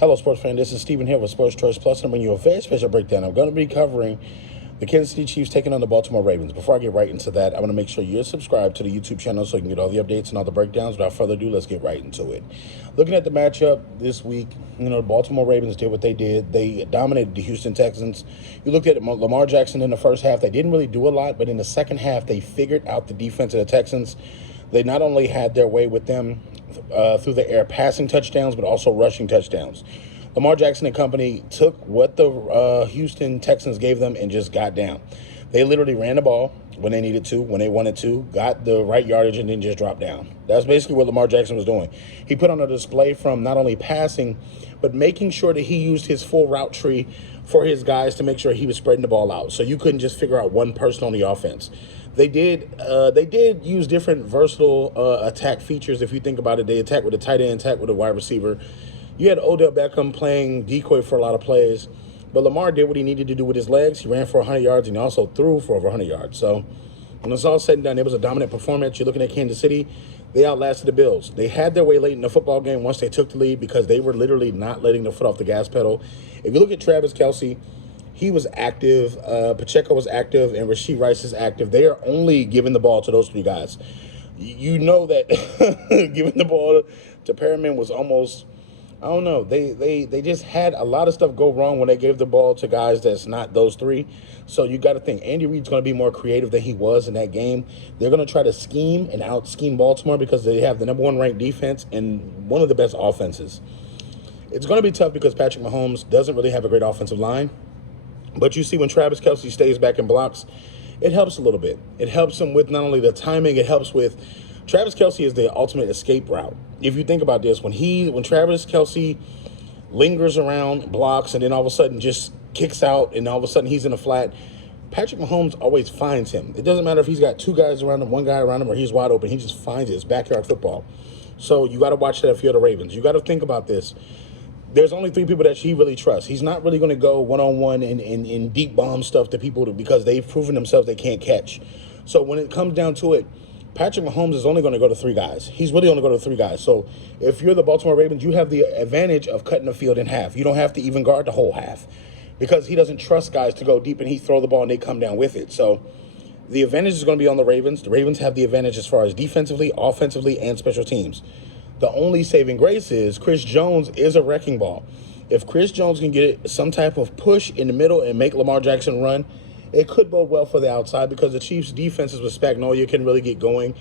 Hello, sports fan. This is Steven here with Sports Choice Plus. I'm bringing you a very special breakdown. I'm going to be covering the Kansas City Chiefs taking on the Baltimore Ravens. Before I get right into that, I want to make sure you're subscribed to the YouTube channel so you can get all the updates and all the breakdowns. Without further ado, let's get right into it. Looking at the matchup this week, the Baltimore Ravens did what they did. They dominated the Houston Texans. You looked at Lamar Jackson in the first half. They didn't really do a lot, but in the second half, they figured out the defense of the Texans. They not only had their way with them through the air passing touchdowns, but also rushing touchdowns. Lamar Jackson and company took what the Houston Texans gave them and just got down. They literally ran the ball when they needed to, when they wanted to, got the right yardage, and then just dropped down. That's basically what Lamar Jackson was doing. He put on a display from not only passing, but making sure that he used his full route tree for his guys to make sure he was spreading the ball out. So you couldn't just figure out one person on the offense. They did use different versatile attack features. If you think about it, they attack with a tight end, attack with a wide receiver. You had Odell Beckham playing decoy for a lot of plays, but Lamar did what he needed to do with his legs. He ran for 100 yards, and he also threw for over 100 yards. So when it's all said and done, it was a dominant performance. You're looking at Kansas City. They outlasted the Bills. They had their way late in the football game once they took the lead because they were literally not letting the foot off the gas pedal. If you look at Travis Kelce, he was active. Pacheco was active, and Rashee Rice is active. They are only giving the ball to those three guys. You know that giving the ball to Perriman was almost, I don't know. They just had a lot of stuff go wrong when they gave the ball to guys that's not those three. So you got to think Andy Reid's going to be more creative than he was in that game. They're going to try to scheme and out-scheme Baltimore because they have the #1 ranked defense and one of the best offenses. It's going to be tough because Patrick Mahomes doesn't really have a great offensive line. But you see when Travis Kelce stays back and blocks, it helps a little bit. It helps him with not only the timing, it helps with Travis Kelce is the ultimate escape route. If you think about this, when Travis Kelce lingers around, blocks, and then all of a sudden just kicks out, and all of a sudden he's in a flat, Patrick Mahomes always finds him. It doesn't matter if he's got two guys around him, one guy around him, or he's wide open. He just finds it. It's backyard football. So you got to watch that if you're the Ravens. You got to think about this. There's only three people that he really trusts. He's not really going to go one-on-one and deep bomb stuff to people because they've proven themselves they can't catch. So when it comes down to it, Patrick Mahomes is only going to go to three guys. He's really only going to go to three guys. So if you're the Baltimore Ravens, you have the advantage of cutting the field in half. You don't have to even guard the whole half because he doesn't trust guys to go deep and he throw the ball and they come down with it. So the advantage is going to be on the Ravens. The Ravens have the advantage as far as defensively, offensively, and special teams. The only saving grace is Chris Jones is a wrecking ball. If Chris Jones can get some type of push in the middle and make Lamar Jackson run, it could bode well for the outside because the Chiefs' defenses with Spagnuolo can really get going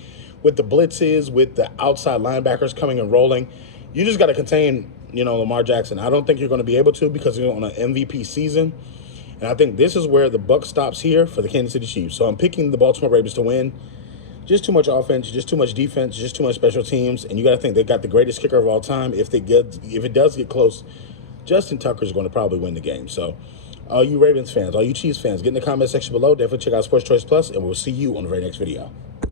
with the blitzes, with the outside linebackers coming and rolling. You just got to contain, Lamar Jackson. I don't think you're going to be able to because you're on an MVP season. And I think this is where the buck stops here for the Kansas City Chiefs. So I'm picking the Baltimore Ravens to win. Just too much offense, just too much defense, just too much special teams. And you got to think they got the greatest kicker of all time. If it does get close, Justin Tucker is going to probably win the game. So all you Ravens fans, all you Chiefs fans, get in the comment section below. Definitely check out Sports Choice Plus, and we'll see you on the very next video.